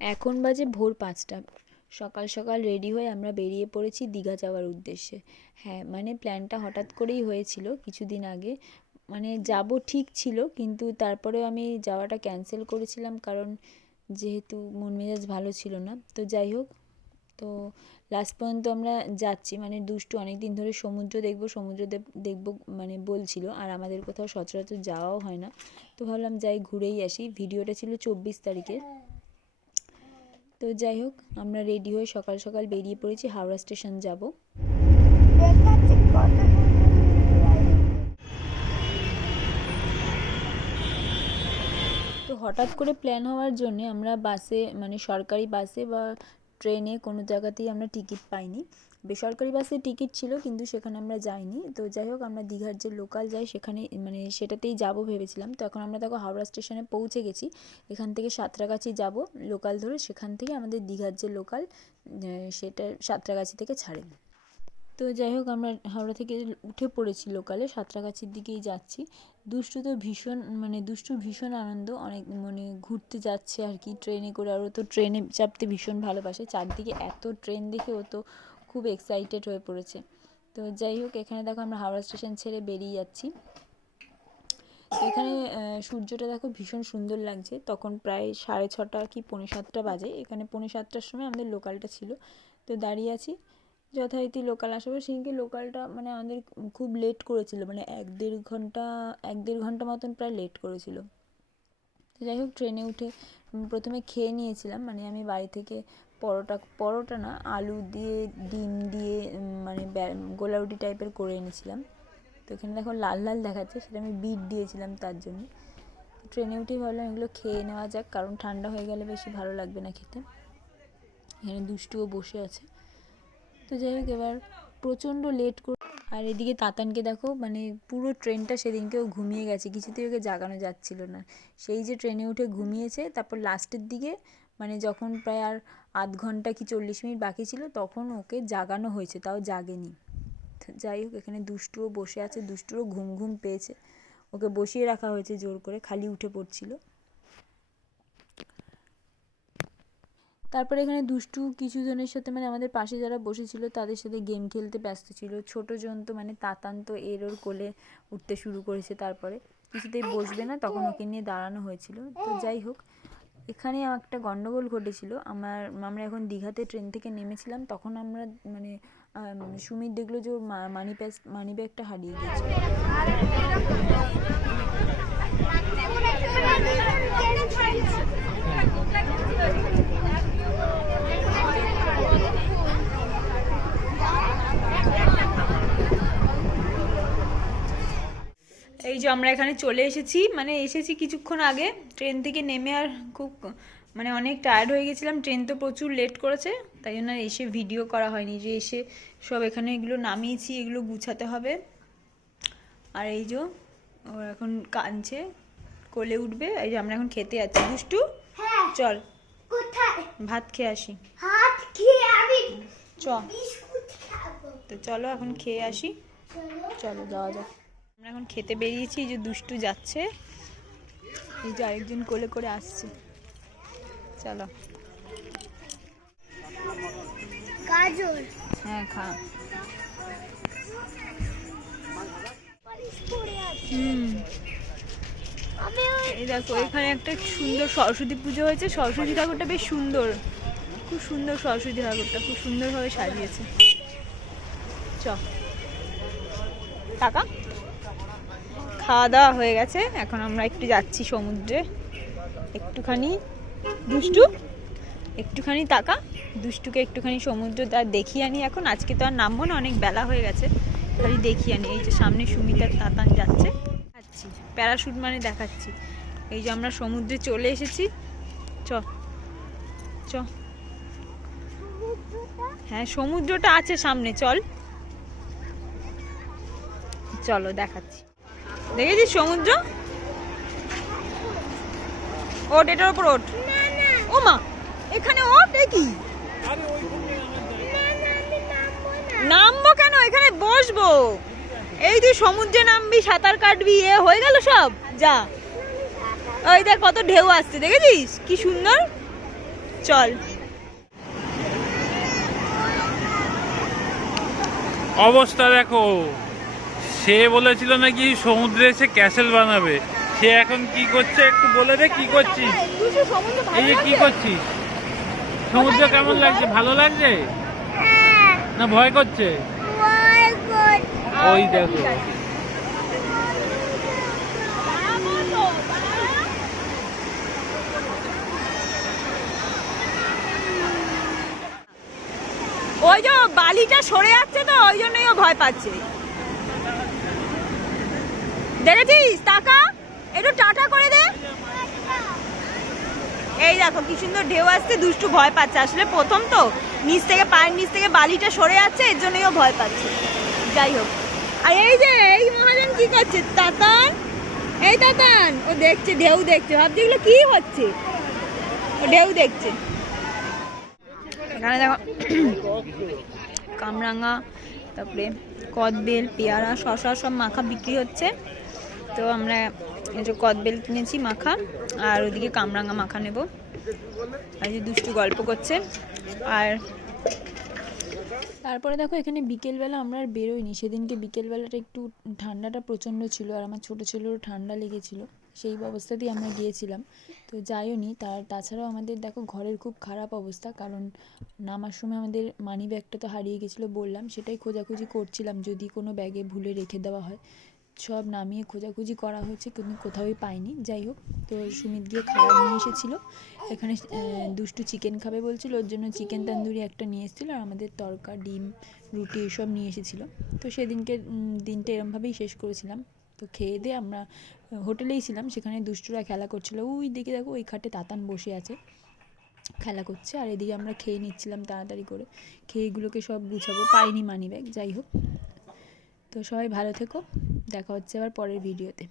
এখন বাজে ভোর পাঁচটা। সকাল সকাল রেডি হয়ে আমরা বেরিয়ে পড়েছি দীঘা যাওয়ার উদ্দেশ্যে। হ্যাঁ মানে প্ল্যানটা হঠাৎ করেই হয়েছিল কিছুদিন আগে। মানে যাব ঠিক ছিল, কিন্তু তারপরেও আমি যাওয়াটা ক্যান্সেল করেছিলাম কারণ যেহেতু মন মেজাজ ভালো ছিল না। তো যাই হোক, তো লাস্ট পর্যন্ত আমরা যাচ্ছি। মানে দুষ্টু অনেক দিন ধরে সমুদ্র দেখব সমুদ্র দেখব মানে বলছিল। আর আমাদের কোথাও সচরাচর যাওয়াও হয় না। তো ভাবলাম যাই, ঘুরেই আসি। ভিডিওটা ছিল চব্বিশ তারিখে তো যাই হোক, আমরা রেডি হয়ে সকাল সকাল বেরিয়ে পড়েছি, হাওড়া স্টেশন যাব। তো হঠাৎ করে প্ল্যান হওয়ার জন্যে আমরা বাসে মানে সরকারি বাসে বা ট্রেনে কোনো জায়গাতেই আমরা টিকিট পাইনি। বেসরকারি বাসে টিকিট ছিল, কিন্তু সেখানে আমরা যাইনি। তো যাই হোক, আমরা দীঘার যে লোকাল যাই, সেখানে মানে সেটাতেই যাব ভেবেছিলাম। তো এখন আমরা দেখো হাওড়া স্টেশনে পৌঁছে গেছি। এখান থেকে সাঁতরাগাছি যাব লোকাল ধরে। সেখান থেকে আমাদের দীঘার যে লোকাল সেটা সাঁতরাগাছি থেকে ছাড়ে। তো যাই হোক, আমরা হাওড়া থেকে উঠে পড়েছি লোকালে সাঁতরাগাছির দিকেই যাচ্ছি। দুষ্টু তো ভীষণ মানে দুষ্টু ভীষণ আনন্দ। অনেক মানে ঘুরতে যাচ্ছে আর কি। ট্রেনে করে, আর ও তো ট্রেনে চাপতে ভীষণ ভালোবাসে। চারদিকে এত ট্রেন দেখে ও তো খুব এক্সাইটেড হয়ে পড়েছে। তো যাই হোক, এখানে দেখো আমরা হাওড়া স্টেশন ছেড়ে বেরিয়ে যাচ্ছি। এখানে সূর্যটা দেখো ভীষণ সুন্দর লাগছে। তখন প্রায় সাড়ে ছটা কি পৌনে সাতটা বাজে। এখানে পৌনে সাতটার সময় আমাদের লোকালটা ছিল। তো দাঁড়িয়ে আছি। যথারীতি লোকাল আসবে। সেদিনকে লোকালটা মানে আমাদের খুব লেট করেছিল। মানে এক দেড় ঘণ্টা, এক দেড় ঘণ্টা মতন প্রায় লেট করেছিল। তো যাই হোক ট্রেনে উঠে প্রথমে খেয়ে নিয়েছিলাম। মানে আমি বাড়ি থেকে পরোটা পরোটা না, আলু দিয়ে, ডিম দিয়ে মানে গোলাউডি টাইপের করে এনেছিলাম। তো এখানে দেখো লাল লাল দেখাচ্ছে, সেটা আমি বিট দিয়েছিলাম তার জন্য। ট্রেনে উঠেই ভাবলাম এগুলো খেয়ে নেওয়া যাক, কারণ ঠান্ডা হয়ে গেলে বেশি ভালো লাগবে না খেতে। এখানে দুষ্টুও বসে আছে। তো যাই হোক, এবার প্রচণ্ড লেট করে আর এদিকে তাতানকে দেখো মানে পুরো ট্রেনটা সেদিনকেও ঘুমিয়ে গেছে, কিছুতেই ওকে জাগানো যাচ্ছিল না। সেই যে ট্রেনে উঠে ঘুমিয়েছে, তারপর লাস্টের দিকে মানে যখন প্রায় আর আধ ঘণ্টা কি চল্লিশ মিনিট বাকি ছিল, তখন ওকে জাগানো হয়েছে, তাও জাগেনি। যাই হোক, এখানে দুষ্টুও বসে আছে, দুষ্টুরও ঘুম ঘুম পেয়েছে। ওকে বসিয়ে রাখা হয়েছে জোর করে, খালি উঠে পড়ছিল। তারপরে এখানে দুষ্টু কিছু জনের সাথে মানে আমাদের পাশে যারা বসেছিল, তাদের সাথে গেম খেলতে ব্যস্ত ছিল। ছোট জন তো মানে তাতান তো এর ওর কোলে উঠতে শুরু করেছে তারপরে। কিছুতেই বসবে না, তখন ওকে নিয়ে দাঁড়ানো হয়েছিল। তো যাই হোক এখানে একটা গণ্ডগোল ঘটেছিল। আমার, আমরা এখন দীঘাতে ট্রেন থেকে নেমেছিলাম, তখন আমরা মানে সুমিত দেখল যে ওর মানি প্যাস মানি ব্যাগটা হারিয়ে গেছে এই যে আমরা এখানে চলে এসেছি মানে এসেছি কিছুক্ষণ আগে। ট্রেন থেকে নেমে আর খুব মানে অনেক টায়ার্ড হয়ে গেছিলাম। ট্রেন তো প্রচুর লেট করেছে তাই জন্য আর এসে ভিডিও করা হয়নি যে এসে সব এখানে এগুলো নামিয়েছি এগুলো গুছাতে হবে। আর এই যে ও এখন কাঁদছে কোলে উঠবে। এই যে আমরা এখন খেতে যাচ্ছি। দুষ্টু হ্যাঁ। চল। কোথায়? ভাত খেয়ে আসি। হাত খেয়ে আমি চ। তো চলো এখন খেয়ে আসি। চলো। চলো যাওয়া যাক। আমরা এখন খেতে বেরিয়েছি এই যে দুষ্টু যাচ্ছে। এই যে আরেকজন কোলে করে আসছে। চলো। গাজর। হ্যাঁ খা। এই দেখো এখানে একটা সুন্দর সরস্বতী পুজো হয়েছে। সরস্বতী ঠাকুরটা বেশ সুন্দর। খুব সুন্দর সরস্বতী ঠাকুরটা খুব সুন্দরভাবে সাজিয়েছে। চ। টাকা? খাওয়া দাওয়া হয়ে গেছে। এখন আমরা একটু যাচ্ছি সমুদ্রে। একটুখানি দুষ্টু, একটুখানি তাকা। দুষ্টুকে একটুখানি সমুদ্র তার দেখিয়ে আনি এখন। আজকে তো আর নামবো না, অনেক বেলা হয়ে গেছে। খালি দেখিয়ে আনি। এই যে সামনে সুমিতার তাতান যাচ্ছে। দেখাচ্ছি প্যারাশুট মানে দেখাচ্ছি। এই যে আমরা সমুদ্রে চলে এসেছি। চ চ। হ্যাঁ সমুদ্রটা আছে সামনে, চল। চলো, দেখাচ্ছি। দেখেছিস সমুদ্র? ওট, এটার ওপর না ও মা, এখানে এ কি? নামবো কেন? এখানে বসবো। এই তুই সমুদ্রে নামবি, সাঁতার কাটবি, এ হয়ে গেল সব? যা। ওই দেখ, কত ঢেউ আসছে, দেখেছিস? কি সুন্দর। চল। অবস্থা দেখো। সে বলেছিল নাকি সমুদ্রে এসে ক্যাসেল বানাবে। সে এখন কি করছে একটু বলে দে, কি করছিস? এই যে কি করছিস? সমুদ্র কেমন লাগছে? ভালো লাগছে? না ভয় করছে? ওই দেখো। ওই যে বালিটা সরে যাচ্ছে তো, ওই জন্যই ও ভয় পাচ্ছে। দেখেছিস টাকা। একটু টাটা করে দে। এই দেখো, কি সুন্দর ঢেউ আসছে, দুষ্টু ভয় পাচ্ছে। আসলে প্রথম তো, নিচ থেকে পায়ের নিচ থেকে বালিটা সরে যাচ্ছে, এর জন্যই ও ভয় পাচ্ছে। যাই হোক। আর এই যে, এই মহাজন কি করছে? তাতান? এই তাতান, ও দেখছে, ঢেউ দেখছে। ভাবছি এগুলো কি হচ্ছে? ও ঢেউ দেখছে। এখানে দেখো কামরাঙা তারপরে কদবেল, পেয়ারা শশা সব মাখা বিক্রি হচ্ছে। তো আমরা যে কদবেল কিনেছি মাখা, আর ওদিকে কামরাঙা মাখা নেব। আর যে দুষ্টু গল্প করছে। আর তারপরে দেখো, এখানে বিকেলবেলা আমরা আর বেরোইনি। সেদিনকে বিকেলবেলাটা একটু ঠান্ডাটা প্রচণ্ড ছিল, আর আমার ছোটো ছেলেরও ঠান্ডা লেগেছিলো। সেই অবস্থাতেই আমরা গিয়েছিলাম। তো যাইও নি। তার, তাছাড়াও আমাদের দেখো, ঘরের খুব খারাপ অবস্থা, কারণ নামার সময় আমাদের মানি ব্যাগটা তো হারিয়ে গেছিল বললাম। সেটাই খোঁজাখুঁজি করছিলাম, যদি কোনো ব্যাগে ভুলে রেখে দেওয়া হয়। সব নামিয়ে খোঁজাখুঁজি করা হয়েছে, কিন্তু কোথাওই পাইনি। যাই হোক, তো সুমিত গিয়ে খাবার নিয়ে এসেছিল। এখানে দুষ্টু চিকেন খাবে বলছিল, ওর জন্য চিকেন তান্দুরি একটা নিয়ে এসেছিল আর আমাদের তরকা, ডিম, রুটি এসব নিয়ে এসেছিল। তো সেদিনকে দিনটা এরমভাবেই শেষ করেছিলাম। তো খেয়ে দিয়ে আমরা হোটেলেই ছিলাম, সেখানে দুষ্টুরা খেলা করছিল। ওই দিকে দেখো, ওই খাটে তাতান বসে আছে, খেলা করছে। আর এদিকে আমরা খেয়ে নিচ্ছিলাম তাড়াতাড়ি করে। খেয়ে এগুলোকে সব গুছাবো, পাইনি মানি ব্যাগ যাই হোক। তো সবাই ভালো থেকো দেখা হচ্ছে আবার পরের ভিডিওতে